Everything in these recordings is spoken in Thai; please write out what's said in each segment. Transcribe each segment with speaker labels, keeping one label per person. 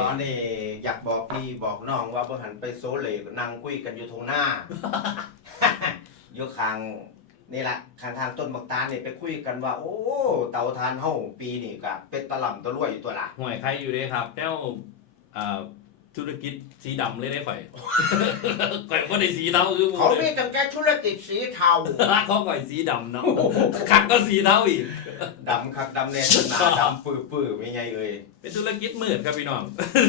Speaker 1: ตอนนี้อยากบอกพี่บอกน้องว่าเพิ่หันไปโซเลยนั่งคุยกันอยู่ตรงหน้า อยู่ข้างนี่แหละข้างทางต้นบักตาลนี่ไปคุยกันว่า โอ้เตาทานเฮาปีนี่ก็เป็นตะล่ำตะรวยอยู่ตัวละ
Speaker 2: ห่วยใครอยู่เลยครับแนวเอ่อ ธุรกิจสีดำเลยได้ข่อย ข่อยก็ได้สีเทาคือหมู่
Speaker 1: เขา
Speaker 2: เล
Speaker 1: มี
Speaker 2: ย
Speaker 1: ตั้งแต่ธุรกิจสีเทา
Speaker 2: เขาข่อยสีดำเนาะขักก็สีเทาอีก
Speaker 1: ดำคักดำเนตหนาดำปื้อปื้อๆไม่ไงเอ่ย
Speaker 2: เป็นธุรกิจมืดครับพี่น้อง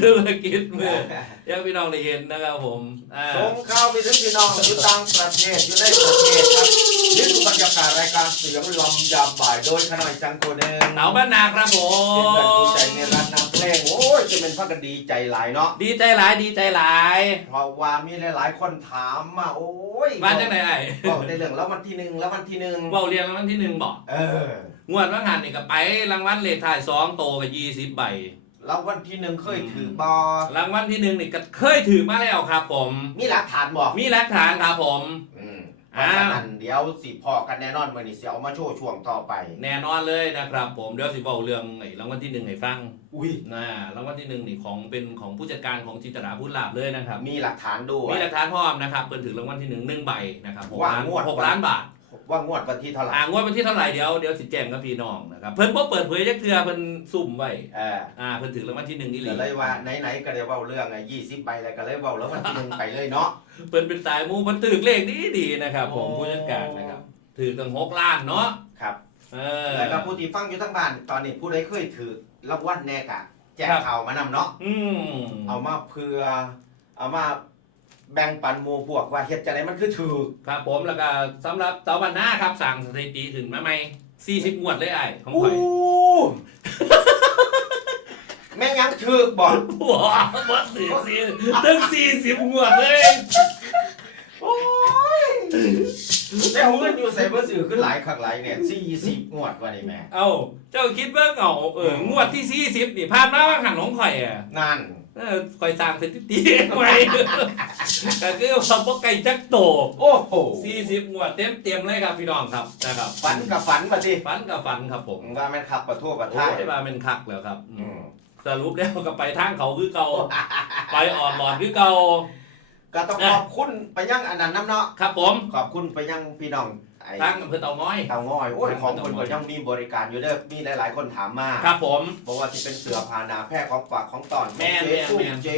Speaker 2: ธุรกิจมืดอยากพี่น้องได้เห็นนะครับผมอ่า
Speaker 1: ส่งข่าวไปถึงพี่น้องอยู่ต่างประเทศอยู่ในประเทศครับนี่คือบรรยากาศรายการเสียงลมยามบ่ายโดยขน่อยจังโกเดง
Speaker 2: หนาวบ้านนาครับผ
Speaker 1: เป็นเพื่อน
Speaker 2: ม
Speaker 1: ผู้ใจในร้านน้ำ เพลงโอ้ยจะเป็นพักกันดีใจหลายเนาะ
Speaker 2: ดีใจหลายดีใจหลาย
Speaker 1: เพราะว่ามีหลาย ๆ คนถามมาโอ้ย
Speaker 2: มาจากไหนไอ้
Speaker 1: บอกในเรื่องแล้ววันที่หนึ่งแล้ววันที่หนึ่ง
Speaker 2: เบาเรียงรางวัลที่หนึ่งบอก
Speaker 1: เออง
Speaker 2: วดว่างหันนี่ก็ไปรางวัลเลขท้ายสองโตกับยี่สิบใบ
Speaker 1: แล้ววันที่หนึ่งเคยถือบอ
Speaker 2: รางวัลที่หนึ่งนี่ก็เคยถือมาแล้วครับ ผม
Speaker 1: มีหลักฐานบอก
Speaker 2: มีหลักฐานครับผม
Speaker 1: อืมเพ
Speaker 2: อ่า
Speaker 1: ราะฉะนั้นเดี๋ยวสิพอกันแน่นอนมื่อนี้เสียเอามาโชว์ช่วงต่อไป
Speaker 2: แน่นอนเลยนะครับ ผมเดี๋ยวสิบอกเรื่องไอ้รางวัลที่หนึ่งให้ฟัง
Speaker 1: อุ้ย
Speaker 2: นะรางวัลที่หนึ่งนี่ของเป็นของผู้จัดการของจิตราพุทธลาบเลยนะครับ
Speaker 1: มีหลักฐานด้วย
Speaker 2: มีหลักฐานพร้อมนะครับเปิดถือรางวัลที่หนึ่งหนึ่งใบนะครับหก
Speaker 1: ว่า
Speaker 2: ล้าน
Speaker 1: งวด
Speaker 2: หกล้านบาท
Speaker 1: ว่างวดวันที่เท่าไหร่
Speaker 2: อ่างวดวันที่เท่าไหร่เดี๋ยวเดี๋ยวสิแจ้งกับพี่น้องนะครับเพิ่นบ่เปิดเผยจักเทื่อเพิ่นซุ่มไว้
Speaker 1: เออ
Speaker 2: อ่าเพิ่นถือรางวัลที่หนึ่งนี่หลี
Speaker 1: ก็เลยว่าไหนๆก็ได้เว้าเรื่องไอ้ยี่สิบใบแล้วก็เลยเว้าแล้ววันที่หนึ่งไปเลยเนาะ
Speaker 2: เพิ่นเป็นสายมูเพิ่นถือเลขดีดีๆนะครับ ผม
Speaker 1: โอ้
Speaker 2: ผู้จัดการนะครับถือตั้งหกล้านเนาะ
Speaker 1: ครับ
Speaker 2: เออ
Speaker 1: แล้วก็ผู้ที่ฟังอยู่ทั้งบ้านตอนนี้ผู้ใดเคยถือรางวัลแน่กะแจ้ง
Speaker 2: ครับ
Speaker 1: ข่าวมานำเนาะ
Speaker 2: อืม
Speaker 1: เอามาเพื่อเอามา แบ่งปันหมู่พวกว่าเฮ็ดจังไดมันคือถือ
Speaker 2: ครับผมแล้วก็สำหรับเสาร์วันหน้าครับสั่งสถิติถึงมาใหม่40งวดเลยไอ้ของ
Speaker 1: อู้
Speaker 2: ข่อย
Speaker 1: แม่งยังถือบ่
Speaker 2: ว้าวบ่สิสิถึง40งวดเลย
Speaker 1: โอ้ย แล้วเงินอยู่ใส่บ่ซื้อขึ้นหลายคักหลายเนี่ย40งวดว่านี่แม่
Speaker 2: เอ้าเจ้าคิดเบิ่งเอาเอองวดที่40นี่ผ่านมาว่าหันของข่อยอะ
Speaker 1: นั่น
Speaker 2: เออข่อยสร้างสถิติไว้ก็คือว่าบ่ไกลจักโต
Speaker 1: โอ้โห
Speaker 2: 40งวดเต็มๆเลยครับพี่น้องครับนะครับ
Speaker 1: ฝันกับฝันมาสิ
Speaker 2: ฝันกับฝันครับผม
Speaker 1: ว่าแม่นขับประทั่วประ
Speaker 2: โอ้
Speaker 1: ทาย
Speaker 2: ยมาเป็นคักแล้วครับอื
Speaker 1: อื
Speaker 2: ม
Speaker 1: ม
Speaker 2: สรุปแล้วก็ไปทางเขาคือเก่าไปอ่อนหลอดคือเก่า
Speaker 1: ก็ต้องขอบคุณไปยังอันนั้นน้ำเนาะ
Speaker 2: ครับผม
Speaker 1: ขอบคุณไปยังพี่น้องไอ้
Speaker 2: ทางอำเภอเต่างอย
Speaker 1: เตาง้อยโอ้ยของคนก็ยังมีบริการอยู่เด้อมีหลาย ๆ คนถามมา
Speaker 2: ครับผม
Speaker 1: บอกว่าที่เป็นเสือพานาแพร่ของฝากของตอน
Speaker 2: แม่น
Speaker 1: เจ๊
Speaker 2: แม่น
Speaker 1: กุ้ง
Speaker 2: แม่น
Speaker 1: เจ๊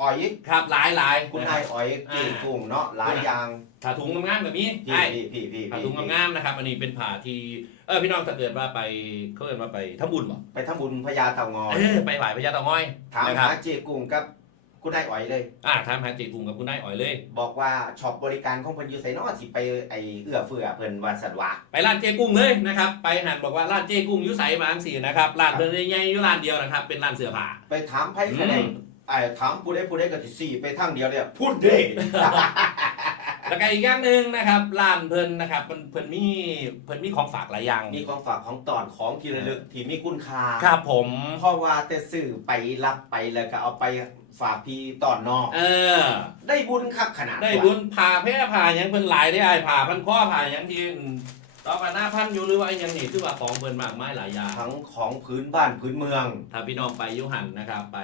Speaker 1: อ๋อย
Speaker 2: ครับหลายหลาย
Speaker 1: คุณนายอ๋อยเจ๊กุ้งเนาะหลายอย่าง
Speaker 2: ผ่าถุงงามๆแบบนี้
Speaker 1: พี่
Speaker 2: ใช่
Speaker 1: พี่พี่พี่
Speaker 2: ผ่าถุงงามๆนะครับ อันนี้เป็นผ่าที่เออพี่น้องถ้าเกิดว่าไปเขาเกิดว่าไปทำบุญบ่
Speaker 1: ไปทำบุญพญาเตางอย
Speaker 2: เออไปไหวพญาเต่างอย
Speaker 1: ถาม
Speaker 2: นะครับ
Speaker 1: หาเจ๊กุ้งกับ คุณนายอ๋อยเลย
Speaker 2: อ่าทำหาจีกุ่มกับคุณนายอ๋อยเลย
Speaker 1: บอกว่าช็อปบริการของเพิ่นอยู่ไสเนาะสิไปไอเอื้อเฟื้อเพิ่นว่าสันว่า
Speaker 2: ไปร้านเจ๊กุ้งเลยนะครับไปหันบอกว่าร้านเจ๊กุ้งอยุใสบางสีนะครับร้านเพิ่นใหญ่ๆอยู่ร้านเดียวนะครับเป็นร้านเสื้อผ้า
Speaker 1: ไปถามไผคะแนนไอ้ถามผู้ใดผู้ใดก็สิสี่ไปทางเดียวเลยพูดเด้
Speaker 2: แล้วก็อีกอย่างหนึ่งนะครับร้านเพิ่นนะครับเพิ่นเพิ่นมีเพิ่นมีของฝากหลายอย่าง
Speaker 1: มีของฝากของตอนของที่ระลึกที่มีคุณค่า
Speaker 2: ครับผม
Speaker 1: เพราะว่าแต่สื่อไปรับไปแล้วก็เอาไป ฝากพี่ตอนนอก
Speaker 2: เออ
Speaker 1: ได้บุญคักขนาด
Speaker 2: ได้
Speaker 1: ว่า
Speaker 2: บุญผ่าแพร่ผ่าหยังเพิ่นหลายได้อ้ายผ่าพันข้อผ่าหยังที่ต่อมาหน้าพันอยู่หรือว่าอยังนี่คือว่าของเพิ่นมากมายหลายอย่าง
Speaker 1: ทั้งของพื้นบ้านพื้นเมือง
Speaker 2: ถ้าพี่น้องไปอยุหันนะครับ ไป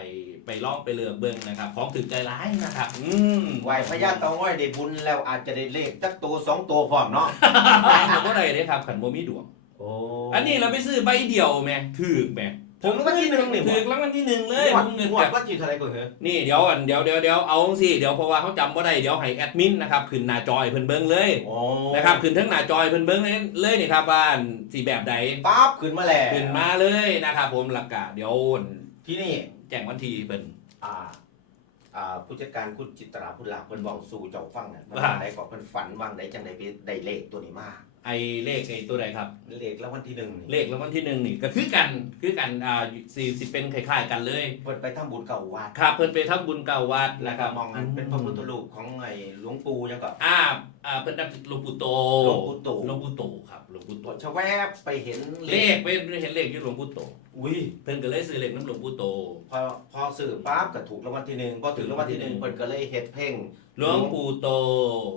Speaker 2: ไปลองไปเลือกเบิ่งนะครับ ของถึงใจร้ายนะครับ อืม
Speaker 1: ไหวพญาเตาง้อยได้บุญแล้วอาจจะได้เลขจักตัวสองตัวพร้อมเนาะ
Speaker 2: ผมก็ได้เลยครับขันบ่มีดวง
Speaker 1: โอ้
Speaker 2: อันนี้เราไปซื้อใบเดียวแหม่ถือกแหม่
Speaker 1: ถึงรางวัลที่หนึ่งนี่บ่
Speaker 2: ถือกรางวัลที่หนึ่งเลย
Speaker 1: งวด
Speaker 2: ผมเงิน
Speaker 1: งวด
Speaker 2: กับ
Speaker 1: ว่าจีเท่าไหรก็เหรอ
Speaker 2: นี่เดี๋ยวอันเดี๋ยวเดี๋ยวเดี๋ยวเอาสิเดี๋ยวเพราะว่าเขาจำว่าได้เดี๋ยวให้แอดมินนะครับขึ้นหน้าจอยเพิ่นเบิ่งเลย
Speaker 1: โอ้
Speaker 2: นะครับขึ้นทั้งหน้าจอยเพิ่นเบิ่งเลยเลยนี่ครับว่าสีแบบใด
Speaker 1: ปั๊บขึ้นมาแล้ว
Speaker 2: ขึ้นมาเลยนะครับผมหลักกะเดี๋ยว
Speaker 1: ที่นี่
Speaker 2: แจ้งวันที่เพิ่น
Speaker 1: อ่าอ่าผู้จัดการคุณจิตราพุทธลาเพิ่นบอกสู่เจ้าฟังน่ะมัน
Speaker 2: ว่า
Speaker 1: ได้ก็เพิ่นฝันว่างได้จังได๋ไปได้เลขตัวนี้มา
Speaker 2: ไอ้เลขไอ้ตัวใดครับ
Speaker 1: เลขแล้ววันที่หนึ่งนี่
Speaker 2: เลขรางวัลที่หนึ่งนี่ก็คือกันคือกันอ่าสี่สิเป็นคล้ายๆกันเลย
Speaker 1: เพิ่นไปทำบุญเก่าวัด
Speaker 2: ครับเพิ่นไปทำบุญเก่าวัด
Speaker 1: แล้
Speaker 2: นะ
Speaker 1: ว
Speaker 2: ค
Speaker 1: ก็
Speaker 2: รับ
Speaker 1: มองอันเป็นพระพุทธรูปของไอ้หลวงปู่ยังก็
Speaker 2: อ่าอ่าเพิ่นนับหลวงปู่โต
Speaker 1: หลวงปู่ตู่
Speaker 2: หลวงปู่โตครับหลวงปู่โต
Speaker 1: ตัวชะแวบไปเห็น
Speaker 2: เลขเป็นเห็นเลขอยู่หลวงปู่โต
Speaker 1: อุ้ย
Speaker 2: เพิ่นก็เลยซื้อเลขน้ำหลวงปู่โต
Speaker 1: พอพอสื่อปั๊บก็ถูกรางวัลที่หนึ่งพอถึงรางวัลที่หนึ่งเพิ่นก็เลยเฮ็ดเพ่ง
Speaker 2: หลวงปู่โต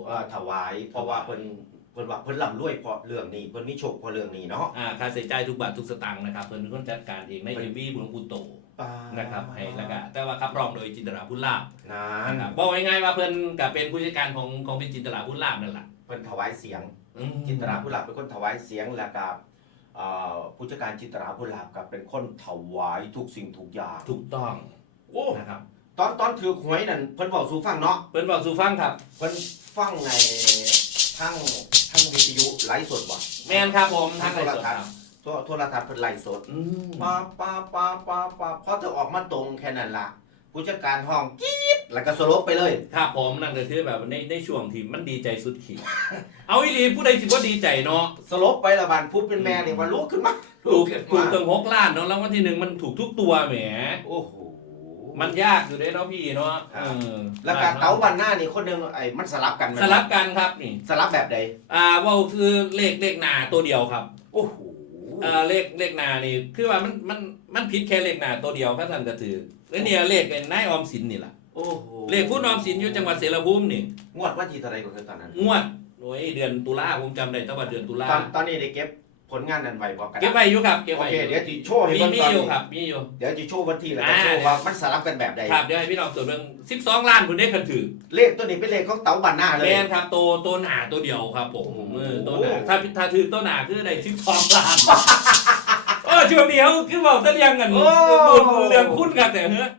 Speaker 1: เอ่อถวายเพราะว่าเพิ่นเพิ่นว่าเพิ่นร่ำรวยเพราะเรื่องนี้เพิ่นมีโชคเพราะเรื่องนี้เนาะ
Speaker 2: อ่าค่าใช้จ่ายทุกบาททุกสตางค์นะครับเพิ่นเป็นคนจัดการเองใน
Speaker 1: เพิ่
Speaker 2: เอนวีหลวงปู่โต
Speaker 1: ปา
Speaker 2: นะครับให้แล้วก็แต่ว่าขับร้องโดยจินตราพุทธลาบ
Speaker 1: นั่
Speaker 2: นะ
Speaker 1: น
Speaker 2: ครับบอกง่ายๆว่าเพิ่นก็เป็นผู้จัดการของของเป็นจินตราพุทธลาบนั่นแหละ
Speaker 1: เพิ่นถวายเสียง
Speaker 2: อืม
Speaker 1: จินตราผู้หลับเป็นคนถวายเสียงแล้วก็เอ่อผู้จัดการจินตราผู้หลับกับเป็นคนถวายทุกสิ่งทุกอย่าง
Speaker 2: ถูกต้อง
Speaker 1: โอ้
Speaker 2: นะครับ
Speaker 1: ตอนตอนถือหวยนั่นเพิ่นบอกสู่ฟังเนาะ
Speaker 2: เพิ่นบอกสู่ฟังครับ
Speaker 1: เพิ่นฟังใน ทั้งทั้งวิทยุไลฟ์สดบ่
Speaker 2: แม่นครับผมทางไลฟ์สดครับ
Speaker 1: ทั่วโทรทัศน์เพิ่นไลฟ์สด
Speaker 2: อืม
Speaker 1: ป้าป้าป้าป้าป้าพอเธอออกมาตรงแค่นั้นล่ะผู้จัดการห้องกรี๊ดแล้วก็สลบไปเลย
Speaker 2: ครับผมนั่นก็คือแบบในในช่วงที่มันดีใจสุดขีดเอาอีหลีผู้ใดสิว่าดีใจเนาะ
Speaker 1: สลบไปละบันผู้เป็นแม่นี่ว่าลุกขึ้นมา
Speaker 2: ถูก
Speaker 1: ขึ้น
Speaker 2: ถูก
Speaker 1: มา
Speaker 2: เติงหกล้านเนาะแล้ววันที่หนึ่งมันถูกทุกตัวแหม
Speaker 1: โอ้โห
Speaker 2: มันยากอยู่เด้เนาะพี่เนาะ
Speaker 1: ครับ
Speaker 2: เออ
Speaker 1: แล้วก็เต๋าบันหน้านี่คนหนึงไอ้มันสลับกันไหม
Speaker 2: สลับกันครับนี่
Speaker 1: สลับแบบใด
Speaker 2: อ่าเว่าคือเลขเลขหนาตัวเดียวครับ
Speaker 1: โอ้โห
Speaker 2: อ่าเลขเลขหนานี่คือว่ามันมันมันผิดแค่เลขหนาตัวเดียวพระท่านก็ถือแล้วเนี่ยเลขเป็นนายออมสินนี่แหละ
Speaker 1: โอ้โห
Speaker 2: เลขผู้นออมสินอยู่จังหวัดเสรภูมินี่
Speaker 1: งวดวันที่เท่าไหรก็คือตอนนั้น
Speaker 2: งวดโอ้ยเดือนตุลาผมจำได้ตั้งแต่เดือนตุลา
Speaker 1: ตอนตอนนี้ได้เก็บ ผลงานนั้นไว้บอกกัน
Speaker 2: เก็บไว้อยู่ครับเก็บ
Speaker 1: โอ
Speaker 2: ไว้
Speaker 1: เคเดี๋ยวจะโชว์ให้
Speaker 2: มี
Speaker 1: เบิ่ง
Speaker 2: มี
Speaker 1: ตอน
Speaker 2: อยู่
Speaker 1: นี้
Speaker 2: ครับมีอยู่
Speaker 1: เดี๋ยวจะโชว์วันที่แล้วก็
Speaker 2: อ่า
Speaker 1: โชว์ว่ามันสลับกันแบบใด
Speaker 2: ครับเดี๋ยวให้พี่น้องตรวจเบิ่ง12 ล้านคุณได้คันถือ
Speaker 1: เลขตัวนี้เป็นเลขของเต๋าบันหน้าเลย
Speaker 2: แมนครับตัวตัวหนาตัวเดียวครับ ผม
Speaker 1: โอ้โห
Speaker 2: เออตัวหนาถ้าถ้าถือตัวหนาคือได้12ล้านเออช่วงนี้เขาคือบอกตะเลียงกัน
Speaker 1: โอ้
Speaker 2: เรื่องคุ้นกันแต่เฮ้ย